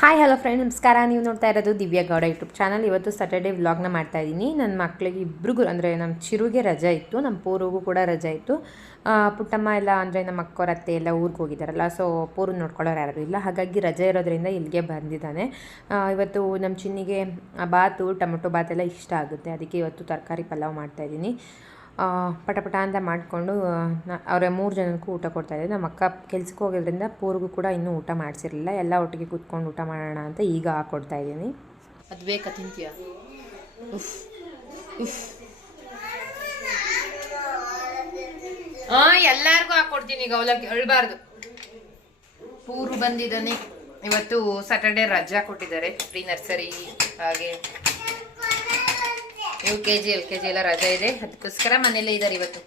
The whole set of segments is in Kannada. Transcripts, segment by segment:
ಹಾಯ್ ಹಲೋ ಫ್ರೆಂಡ್ ನಮಸ್ಕಾರ. ನೀವು ನೋಡ್ತಾ ಇರೋದು ದಿವ್ಯಾ ಗೌಡ ಯೂಟ್ಯೂಬ್ ಚಾನಲ್ ಇವತ್ತು ಸ್ಯಾಟರ್ಡೇ ವ್ಲಾಗ್ನ ಮಾಡ್ತಾ ಇದ್ದೀನಿ. ನನ್ನ ಮಕ್ಕಳಿಗೆ ಇಬ್ರಿಗೂ, ಅಂದರೆ ನಮ್ಮ ಚಿರುಗೆ ರಜೆ ಇತ್ತು, ನಮ್ಮ ಪೂರ್ವಗೂ ಕೂಡ ರಜೆ ಇತ್ತು. ಪುಟ್ಟಮ್ಮ ಎಲ್ಲ, ಅಂದರೆ ನಮ್ಮ ಅಕ್ಕೋರ, ಅತ್ತೆ ಎಲ್ಲ ಊರಿಗೆ ಹೋಗಿದ್ದಾರಲ್ಲ ಸೊ ಪೂರು ನೋಡ್ಕೊಳ್ಳೋರು ಯಾರು ಇಲ್ಲ. ಹಾಗಾಗಿ ರಜೆ ಇರೋದ್ರಿಂದ ಇಲ್ಲಿಗೆ ಬಂದಿದ್ದಾನೆ. ಇವತ್ತು ನಮ್ಮ ಚಿನ್ನಿಗೆ ಬಾತು, ಟೊಮೊಟೊ ಬಾತೆಲ್ಲ ಇಷ್ಟ ಆಗುತ್ತೆ. ಅದಕ್ಕೆ ಇವತ್ತು ತರಕಾರಿ ಪಲಾವ್ ಮಾಡ್ತಾಯಿದ್ದೀನಿ ಪಟ ಪಟ ಅಂತ ಮಾಡಿಕೊಂಡು ಅವರ ಮೂರು ಜನಕ್ಕೂ ಊಟ ಕೊಡ್ತಾ ಇದ್ದೆ ನಮ್ಮ ಅಕ್ಕ ಕೆಲ್ಸಕ್ಕೆ ಹೋಗೋದ್ರಿಂದ ಪೂರ್ಗೂ ಕೂಡ ಇನ್ನೂ ಊಟ ಮಾಡಿಸಿರಲಿಲ್ಲ. ಎಲ್ಲ ಒಟ್ಟಿಗೆ ಕೂತ್ಕೊಂಡು ಊಟ ಮಾಡೋಣ ಅಂತ ಈಗ ಹಾಕ್ಕೊಡ್ತಾ ಇದ್ದೀನಿ. ಅದು ಬೇಕಾ ತಿಂತೀಯ? ಎಲ್ಲರಿಗೂ ಉಫ್. ಹಾ ಎಲ್ಲಾರ್ಗೂ ಹಾಕೊಡ್ತೀನಿ ಈಗ ಅವಲಕ್ಕಿ, ಅಳ್ಬಾರ್ದು. ಪೂರು ಬಂದಿದ್ದಾನೆ. ಇವತ್ತು ಸ್ಯಾಟರ್ಡೆ ರಜಾ ಕೊಟ್ಟಿದ್ದಾರೆ. ಪ್ರೀ ನರ್ಸರಿ ಹಾಗೆ. U K G L K G ಎಲ್ಲ ರಜಾ ಇದೆ. ಅದಕ್ಕೋಸ್ಕರ ಮನೇಲೇ ಇದ್ದಾರೆ ಇವತ್ತು.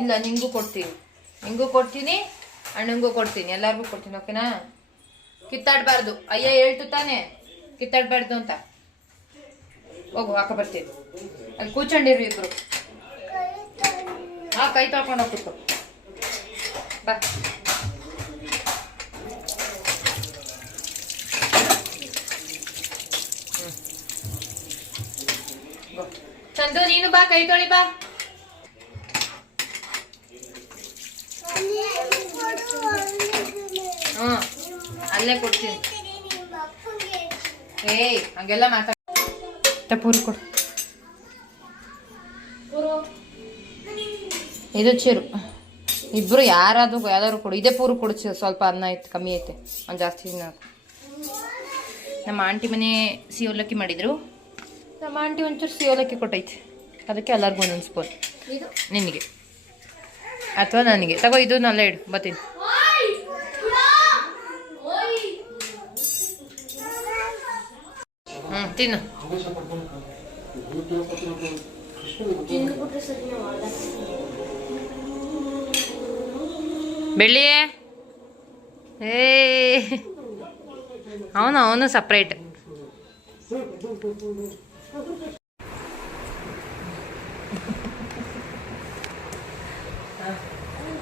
ಇಲ್ಲ, ನಿಂಗೂ ಕೊಡ್ತೀನಿ. ನಿಂಗೂ ಕೊಡ್ತೀನಿ, ಅಣ್ಣಂಗೂ ಕೊಡ್ತೀನಿ. ಎಲ್ಲರಿಗೂ ಕೊಡ್ತೀನಿ ಓಕೆನಾ ಕಿತ್ತಾಡಬಾರ್ದು. ಅಯ್ಯ ಹೇಳ್ತು ತಾನೆ. ಕಿತ್ತಾಡಬಾರ್ದು ಅಂತ. ಹೋಗು ಹಾಕ ಬರ್ತೀನಿ. ಅಲ್ಲಿ ಕೂಚಂಡಿರು ಇಬ್ರು. ಹಾ ಕೈ ತೊಳ್ಕೊಂಡು ಹೋಗ್ಬಿಟ್ಟು. ಬಾ ಹ್ಮ್. ಗೋ. ಚಂದು ನೀನು ಬಾ ಕೈ ತೊಳಿ ಬಾ. ಹ್ಮ್ ಅಲ್ಲೇ ಕೊಡ್ತೀನಿ. ಏಯ್ ಹಂಗೆಲ್ಲ ಮಾತಾಡ ಪೂರಿ ಕೊಡು. ಇದು ಚೀರು. ಇಬ್ರು ಯಾರಾದ್ರೂ ಯಾವ್ದಾದ್ರು ಕೊಡು. ಇದೇ ಪೂರು ಕೊಡು ಸ್ವಲ್ಪ ಅನ್ನ ಐತೆ ಕಮ್ಮಿ ಐತೆ. ಒಂದು ಜಾಸ್ತಿ ನಮ್ಮ ಆಂಟಿ ಮನೆ ಸಿಯೋಲಕ್ಕಿ ಮಾಡಿದ್ರು. ನಮ್ಮ ಆಂಟಿ ಒಂಚೂರು ಸಿಯೋಲಕ್ಕಿ ಕೊಟ್ಟೈತೆ. ಅದಕ್ಕೆ ಎಲ್ಲರಿಗೂ ಒಂದೊಂದು ಸ್ಪೂನ್ ನಿನಗೆ. ಅಥವಾ ನನಗೆ. ತಗೋ ಇದು ನಲ್ಲ ಇಡು. ಬತ್ತೀನಿ ಹ್ಞೂ ತಿನ್ನು. ಬೆಳ್ಳಿಯೇ ಏ. ಅವನು ಅವನು ಸಪ್ರೇಟ್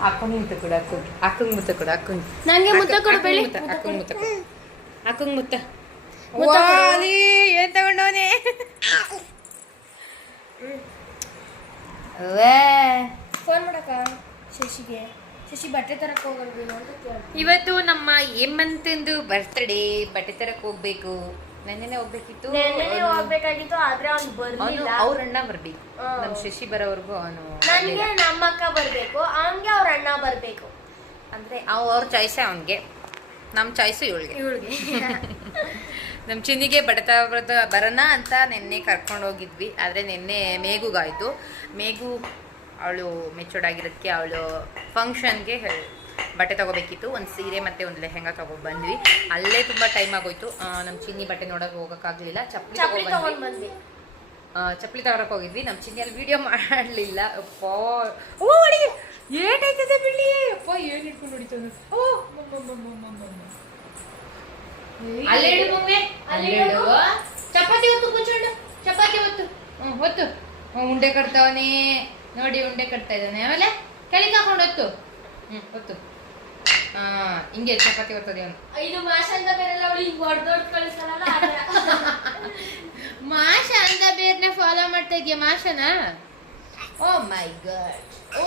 ಅಕ್ಕಂಗ್ ಮುತ್ತ ಕೊಡು ಅಕ್ಕಂಗ್ ಅಕ್ಕಂಗ್ ಮುತ್ತ ಕೊಡು ಅಕ್ಕಂಗ್ ನಂಗೆ ಮುತ್ತ ಕೊಡು ಬೆಳಿ ಅಕ್ಕಂಗ್ ಮುತ್ತ ಕೊಡು. ಅಕ್ಕಂಗ್ ಮುತ್ತ. ವಾಲಿ ಏನ್ ತಗೊಂಡವನೇ? ಫೋನ್ ಮಾಡಕ ಶಶಿಗೆ. ಶಶಿ ಬಟ್ಟೆ ತರಕ್ ಹೋಗಲ್ವೇನೋ ಅಂತ ಕೇಳ ಇವತ್ತು ನಮ್ಮ ಹೇಮಂತಂದು ಬರ್ತ್ಡೇ ಬಟ್ಟೆ ತರಕ್ ಹೋಗ್ಬೇಕು. ನೆನ್ನೆನೆ ಹೋಗ್ಬೇಕಿತ್ತು. ನೆನ್ನೆನೆ ಹೋಗ್ಬೇಕಾಗಿತ್ತು ಆದ್ರೆ ಅವ್ನ್ ಬರ್ಲಿಲ್ಲ. ಅವ್ರ ಅಣ್ಣ ಬರ್ಬೇಕು. ನಮ್ ಶಶಿ ಬರೋವರೆಗೂ ಅವನು ನನ್ಗೆ ನಮ್ಮ ಅಕ್ಕ ಬರ್ಬೇಕು ಅವನ್ಗೆ ಅವ್ರ ಅಣ್ಣ ಬರ್ಬೇಕು. ಅಂದ್ರೆ ಅವ್ ಅವ್ರ ಚಾಯ್ಸೆ ಅವನ್ಗೆ. ನಮ್ ಚಾಯ್ಸ್ ಇವಳಿಗೆ. ಇವಳಿಗೆ. ನಮ್ ಚಿನ್ನಿಗೆ ಬಡತ ಬರೋಣ ಅಂತ ನಿನ್ನೆ ಕರ್ಕೊಂಡು ಹೋಗಿದ್ವಿ. ಆದ್ರೆ ನಿನ್ನೆ ಮೇಗುಗಾಯ್ತು ಮೇಗು ಅವಳು ಮೆಚೂರ್ಡ್ ಆಗಿರೋದಕ್ಕೆ ಅವಳು ಫಂಕ್ಷನ್ಗೆ ಬಟ್ಟೆ ತಗೋಬೇಕಿತ್ತು. ಒಂದು ಸೀರೆ ಮತ್ತೆ ಒಂದು ಲೆಹೆಂಗಾ ತಗೊ ಬಂದ್ವಿ ಅಲ್ಲೇ ತುಂಬಾ ಟೈಮ್ ಆಗೋಯ್ತು. ನಮ್ಮ ನಮ್ ಚಿನ್ನಿ ಬಟ್ಟೆ ನೋಡೋಕೆ ಹೋಗಕ್ಕಾಗ್ಲಿಲ್ಲ. ಚಪ್ಪಲಿ ತಗೊಂಡ್ ಬಂದ್ವಿ ಚಪ್ಪಲಿ ತಗೊಳಕ್ ಹೋಗಿದ್ವಿ. ನಮ್ಮ ಚಿನ್ನಿಯಲ್ಲಿ ವಿಡಿಯೋ ಮಾಡಲಿಲ್ಲ. ಅಪ್ಪ. ಓ ಅಡಿಗೆ! ಏಟಾಯ್ತದೆ ಬಿಳಿ ಅಪ್ಪ ಏನ್ ಇಟ್ಕೊಂಡು ಹೊಡಿತಾನೆ ಓ ಅಲ್ಲೇಡು ಮಮ್ಮಿ. ಅಲ್ಲೇಡು ಚಪಾತಿ ಹೊತ್ತು ಚಪಾತಿ ಹೊತ್ತು. ಹೊತ್ತು. ಉಂಡೆ ಕಟ್ತಾವನೆ. ನೋಡಿ ಉಂಡೆ ಕಟ್ತಾ ಇದ್ದಾನೆ. ಆಮೇಲೆ ಕೆಳಗೆ ಹಾಕೊಂಡು ಹೊತ್ತು. ಹ್ಮ್ ಹೊತ್ತು. ಹಿಂಗೆ ಚಪಾತಿ ಬರ್ತದೆ ಅವನು ಇದು ಮಾಷ ಅಂತ ಬೇರೆಲ್ಲ ಅವಳು ಹಿಂಗ್ ದೊಡ್ಡ ಕಳಿಸ್ತಾರಲ್ಲ ಮಾಷ ಅಂದ ಬೇರ್ನೆ ಫಾಲೋ ಮಾಡ್ತಾ ಇದೆಯಾ ಮಾಷನ? ಓ ಮೈ ಗಾಡ್ ಓ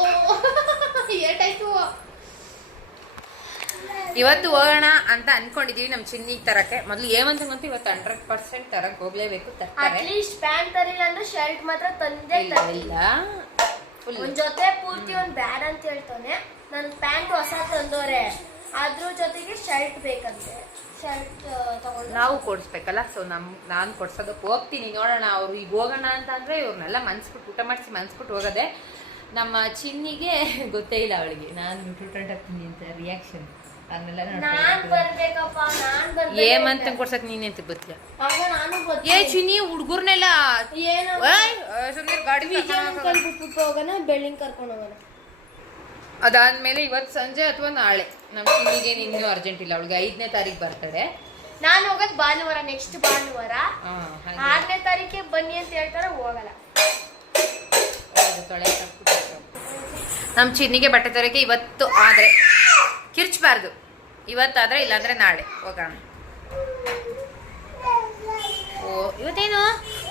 ಏಟಾಯ್ತು. ಇವತ್ತು ಹೋಗೋಣ ಅಂತ ಅನ್ಕೊಂಡಿದೀವಿ ನಮ್ ಚಿನ್ನಿ ತರಕ್ಕೆ. ಮೊದ್ಲು ಏಮಂತಂಗಂತೂ ಇವತ್ತು ಹಂಡ್ರೆಡ್ ಪರ್ಸೆಂಟ್ ತರಕ್ ಹೋಗ್ಲೇಬೇಕು ತರ್ತಾರೆ. ಅಟ್ಲೀಸ್ಟ್ ಪ್ಯಾಂಟ್ ತರಿಲ್ಲ ಅಂದ್ರೆ ಶರ್ಟ್ ಮಾತ್ರ ತಂದೆ ಇಲ್ಲ ಒಂದ್ ಜೊತೆ ಪೂರ್ತಿ ಒಂದ್ ಬ್ಯಾಡ್ ಅಂತ ಹೇಳ್ತಾನೆ ನನ್ ಪ್ಯಾಂಟ್ ಹೊಸ ತಂದೋರೆ ಅದ್ರ ಜೊತೆಗೆ ಶರ್ಟ್ ಬೇಕಂತೆ. ಶರ್ಟ್ ತಗೊಂಡು ನಾವು ಕೊಡಿಸ್ಬೇಕಲ್ಲ ಸೊ ನಮ್ ನಾನು ಕೊಡ್ಸೋದಕ್ಕೆ ಹೋಗ್ತೀನಿ. ನೋಡೋಣ ಅವ್ರು ಈಗ ಹೋಗೋಣ ಅಂತ ಅಂದ್ರೆ ಇವ್ರನ್ನೆಲ್ಲ ಮನ್ಸ್ಬಿಟ್ಟು ಊಟ ಮಾಡಿಸಿ ಮನ್ಸ್ಬಿಟ್ಟು ಹೋಗೋದೆ. ನಮ್ಮ ಚಿನ್ನಿಗೆ ಗೊತ್ತೇ ಇಲ್ಲ ಅವಳಿಗೆ. ನಾನು ನ್ಯೂಟ್ರಿಟೆಂಟ್ ಹಾಕ್ತೀನಿ ಅಂತ ರಿಯಾಕ್ಷನ್ ನಾನ್ ಬರ್ಬೇಕಪ್ಪ ನಾನ್ ಬರ್ಬೇಕು ಏಮಂತ ಕೊಡ್ಸಕ್ ನೀನೆಂತ ಗೊತ್ತಿಲ್ಲ ನಾನು ಏ ಬರ್ತೀನಿ ಚಿನ್ನಿ ಹುಡುಗರ್ನೆಲ್ಲ ಏನು ಸುಮ್ಮನೆ ಗಾಡಿ ವಿಜಯನ್ ಹೋಗೋಣ ಬೆಳ್ಳಿಂಗ್ ಕರ್ಕೊಂಡು ಹೋಗೋಣ. ಅದಾದ್ಮೇಲೆ ಇವತ್ತು ಸಂಜೆ ಅಥವಾ ನಾಳೆ. ನಮ್ಮ ಚಿನ್ನಿಗೆ ಇನ್ನೂ ಅರ್ಜೆಂಟ್ ಇಲ್ಲ. ಅವಳಿಗೆ ಐದನೇ ತಾರೀಕು ಬರ್ತಡೆ. ನಾನು ಹೋಗೋದು ಭಾನುವಾರ ನೆಕ್ಸ್ಟ್ ಭಾನುವಾರ. ಹಾ ಹಾಗೆ. ಆರನೇ ತಾರೀಕೆ ಬನ್ನಿ ಅಂತ ಹೇಳ್ತಾರೆ ಹೋಗಲ್ಲ. ಹೌದು, ತೊಳೆ ತಪ್ಪಿಟ್ಟು. ನಮ್ಮ ಚಿನ್ನಿಗೆ ಬಟ್ಟೆ ತರಕ್ಕೆ ಇವತ್ತು ಆದ್ರೆ. ಕಿರ್ಚಬಾರ್ದು. ಇವತ್ತಾದ್ರೆ ಇಲ್ಲಾಂದ್ರೆ ನಾಳೆ. ಹೋಗೋಣ. ಓ ಇವತ್ತೇನು?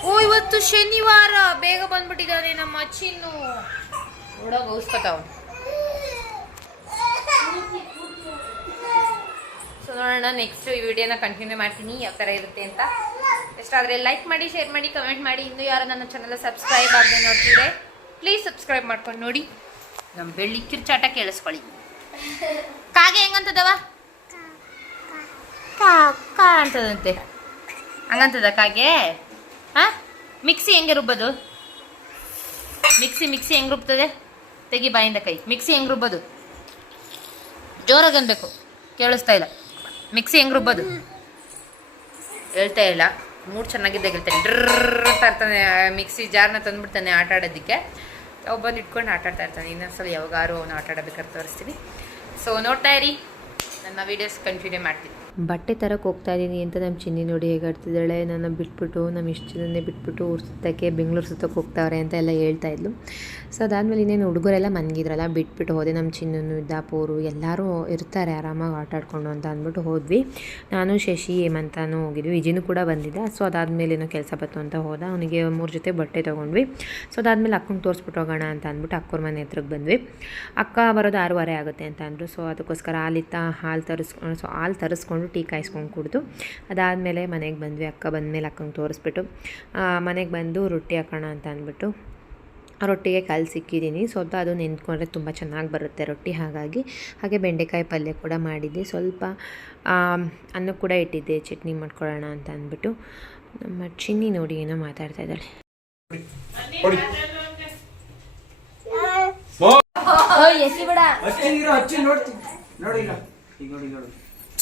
ಓ ಇವತ್ತು ಶನಿವಾರ. ಬೇಗ ಬಂದ್ಬಿಟ್ಟಿದ್ದಾನೆ ನಮ್ಮ ಚಿನ್ನು. ಹುಡುಗ ಗೌಸ್ಕೊತಾವ ಸೊ ನೋಡೋಣ ನೆಕ್ಸ್ಟ್ ಈ ವಿಡಿಯೋನ ಕಂಟಿನ್ಯೂ ಮಾಡ್ತೀನಿ, ಯಾವ ಥರ ಇರುತ್ತೆ ಅಂತ. ಎಷ್ಟಾದರೆ ಲೈಕ್ ಮಾಡಿ ಶೇರ್ ಮಾಡಿ ಕಮೆಂಟ್ ಮಾಡಿ. ಇನ್ನು ಯಾರು ನನ್ನ ಚಾನಲ್ ಸಬ್ಸ್ಕ್ರೈಬ್ ಆಗದೆ ನೋಡ್ತಿದ್ರೆ ಪ್ಲೀಸ್ ಸಬ್ಸ್ಕ್ರೈಬ್ ಮಾಡ್ಕೊಂಡು ನೋಡಿ. ನಮ್ಮ ಬೆಳ್ಳಿ ಕಿರ್ಚಾಟ ಕೇಳಿಸ್ಕೊಳ್ಳಿ. ಕಾಗೆ ಹೆಂಗಂತದವ? ಕಾ ಅಂತದಂತೆ. ಹಂಗಂತದ ಕಾಗೆ? ಹಾ ಮಿಕ್ಸಿ ಹೆಂಗೆ ರುಬ್ಬೋದು? ಮಿಕ್ಸಿ ಮಿಕ್ಸಿ ಹೆಂಗೆ ರುಬ್ತದೆ? ತೆಗಿ ಬಾಯಿಂದ ಕೈ. ಮಿಕ್ಸಿ ಹೆಂಗೆ ರುಬ್ಬೋದು? ಜೋರಾಗಿ ಅನ್ಬೇಕು. ಕೇಳಿಸ್ತಾ ಇಲ್ಲ. ಮಿಕ್ಸಿ ಹೆಂಗೆ ರುಬ್ಬೋದು? ಹೇಳ್ತಾ ಇಲ್ಲ. ಮೂರು ಚೆನ್ನಾಗಿದ್ದಾಗ ಹೇಳ್ತಾನೆ. ಡ್ರರ್ ತರ್ತಾನೆ ಮಿಕ್ಸಿ ಜಾರ್ನ ತಂದ್ಬಿಡ್ತಾನೆ ಆಟ ಆಡೋದಕ್ಕೆ. ಬಂದು ಇಟ್ಕೊಂಡು ಆಟ ಆಡ್ತಾ ಇರ್ತಾನೆ. ಇನ್ನೊಂದ್ಸಲ ಯಾವಾಗಾರು ಅವನು ಆಟ ಆಡಬೇಕಾದ್ರೆ ತೋರಿಸ್ತೀನಿ. ಸೊ ನೋಡ್ತಾ ಇರಿ. ನನ್ನ ವೀಡಿಯೋಸ್ ಕಂಟಿನ್ಯೂ ಮಾಡ್ತೀನಿ. ಬಟ್ಟೆ ತರಕ್ಕೆ ಹೋಗ್ತಾ ಇದ್ದೀನಿ ಅಂತ ನಮ್ಮ ಚಿನ್ನಿ ನೋಡಿ ಹೇಗೆ ಆಡ್ತಿದ್ದಾಳೆ. ನನ್ನ ಬಿಟ್ಬಿಟ್ಟು ನಮ್ಮ ಇಷ್ಟು ಜನನೇ ಬಿಟ್ಬಿಟ್ಟು ಊರು ಸುತ್ತಕ್ಕೆ ಬೆಂಗಳೂರು ಸುತ್ತಕ್ಕೆ ಹೋಗ್ತಾವ್ರೆ ಅಂತ ಎಲ್ಲ ಹೇಳ್ತಾ ಇದ್ಲು. ಸೊ ಅದಾದಮೇಲೆ ಇನ್ನೇನು ಹುಡುಗರೆಲ್ಲ ಮನ್ಗಿದ್ರಲ್ಲ, ಬಿಟ್ಬಿಟ್ಟು ಹೋದೆ. ನಮ್ಮ ಚಿನ್ನನು ಇದ್ದ ಪೋರು ಎಲ್ಲರೂ ಇರ್ತಾರೆ, ಆರಾಮಾಗಿ ಆಟ ಆಡ್ಕೊಂಡು ಅಂತ ಅಂದ್ಬಿಟ್ಟು ಹೋದ್ವಿ. ನಾನು, ಶಶಿ, ಹೇಮಂತನೂ ಹೋಗಿದ್ವಿ. ವಿಜಿನೂ ಕೂಡ ಬಂದಿದ್ದೆ. ಸೊ ಅದಾದಮೇಲೆ ಏನೋ ಕೆಲಸ ಬತ್ತು ಅಂತ ಹೋದ. ಅವನಿಗೆ ಮೂರು ಜೊತೆ ಬಟ್ಟೆ ತೊಗೊಂಡ್ವಿ. ಸೊ ಅದಾದಮೇಲೆ ಅಕ್ಕನ ತೋರಿಸ್ಬಿಟ್ಟು ಹೋಗೋಣ ಅಂತ ಅಂದ್ಬಿಟ್ಟು ಅಕ್ಕವ್ರ ಮನೆ ಹತ್ರಕ್ಕೆ ಬಂದ್ವಿ. ಅಕ್ಕ ಬರೋದು ಆರೂವರೆ ಆಗುತ್ತೆ ಅಂತ ಅಂದರು. ಸೊ ಅದಕ್ಕೋಸ್ಕರ ಹಾಲಿತ್ತ ಹಾಲು ತರಿಸ್ಕೊಂಡು ಸೊ ಹಾಲು ತರಿಸ್ಕೊಂಡು ಟೀ ಕಾಯಿಸ್ಕೊಂಡು ಕುಡಿದು ಅದಾದಮೇಲೆ ಮನೆಗೆ ಬಂದ್ವಿ ಅಕ್ಕ ಬಂದಮೇಲೆ ಅಕ್ಕಂಗೆ ತೋರಿಸ್ಬಿಟ್ಟು. ಮನೆಗೆ ಬಂದು ರೊಟ್ಟಿ ಹಾಕೋಣ ಅಂತ ಅಂದ್ಬಿಟ್ಟು ರೊಟ್ಟಿಗೆ ಕಲ್ಲು ಸಿಕ್ಕಿದ್ದೀನಿ ಸ್ವಲ್ಪ ಅದು ನೆಂದ್ಕೊಂಡ್ರೆ ತುಂಬ ಚೆನ್ನಾಗಿ ಬರುತ್ತೆ ರೊಟ್ಟಿ. ಹಾಗಾಗಿ ಹಾಗೆ ಬೆಂಡೆಕಾಯಿ ಪಲ್ಯ ಕೂಡ ಮಾಡಿದ್ದೆ. ಸ್ವಲ್ಪ ಅನ್ನ ಕೂಡ ಇಟ್ಟಿದ್ದೆ. ಚಟ್ನಿ ಮಾಡ್ಕೊಳ್ಳೋಣ ಅಂತ ಅಂದ್ಬಿಟ್ಟು. ನಮ್ಮ ಚಿನ್ನಿ ನೋಡಿ ಏನೋ ಮಾತಾಡ್ತಾ ಇದ್ದಾಳೆ. ನೋಡಿ.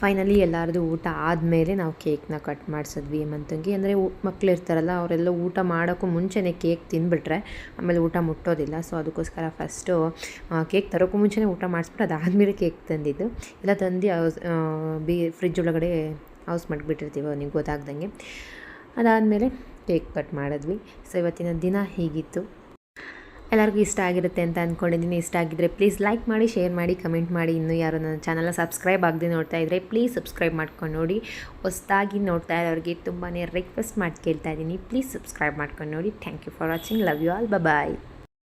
ಫೈನಲಿ ಎಲ್ಲರದು ಊಟ ಆದಮೇಲೆ ನಾವು ಕೇಕ್ನ ಕಟ್ ಮಾಡಿಸಿದ್ವಿ ಮಂತಂಗಿ ಅಂದರೆ ಮಕ್ಕಳು ಇರ್ತಾರಲ್ಲ ಅವರೆಲ್ಲ ಊಟ ಮಾಡೋಕ್ಕೂ ಮುಂಚೆನೇ ಕೇಕ್ ತಿಂದುಬಿಟ್ರೆ, ಆಮೇಲೆ ಊಟ ಮುಟ್ಟೋದಿಲ್ಲ. ಸೊ ಅದಕ್ಕೋಸ್ಕರ ಫಸ್ಟು ಕೇಕ್ ತರೋಕ್ಕೂ ಮುಂಚೆನೇ ಊಟ ಮಾಡಿಸ್ಬಿಟ್ಟು ಅದಾದಮೇಲೆ ಕೇಕ್ ತಂದಿದ್ದು. ಎಲ್ಲ ತಂದು ಬಿ ಫ್ರಿಜ್ ಒಳಗಡೆ ಹೌಸ್ ಮಾಡಿಬಿಟ್ಟಿರ್ತೀವಿ ಅವನಿಗೆ ಗೊತ್ತಾಗ್ದಂಗೆ. ಅದಾದಮೇಲೆ ಕೇಕ್ ಕಟ್ ಮಾಡಿದ್ವಿ. ಸೊ ಇವತ್ತಿನ ದಿನ ಹೀಗಿತ್ತು. ಎಲ್ಲರಿಗೂ ಇಷ್ಟ ಆಗಿರುತ್ತೆ ಅಂತ ಅಂದ್ಕೊಂಡಿದ್ದೀನಿ ಇಷ್ಟ ಆಗಿದ್ದರೆ ಪ್ಲೀಸ್ ಲೈಕ್ ಮಾಡಿ ಶೇರ್ ಮಾಡಿ ಕಮೆಂಟ್ ಮಾಡಿ. ಇನ್ನೂ ಯಾರು ನನ್ನ ಚಾನಲ್ನ ಸಬ್ಸ್ಕ್ರೈಬ್ ಆಗದೆ ನೋಡ್ತಾ ಇದ್ದರೆ ಪ್ಲೀಸ್ ಸಬ್ಸ್ಕ್ರೈಬ್ ಮಾಡ್ಕೊಂಡು ನೋಡಿ. ಹೊಸ್ದಾಗಿ ನೋಡ್ತಾ ಇರೋರಿಗೆ ತುಂಬಾ ರಿಕ್ವೆಸ್ಟ್ ಮಾಡಿ ಕೇಳ್ತಾ ಇದ್ದೀನಿ. ಪ್ಲೀಸ್ ಸಬ್ಸ್ಕ್ರೈಬ್ ಮಾಡ್ಕೊಂಡು ನೋಡಿ. Thank you for watching love you all bye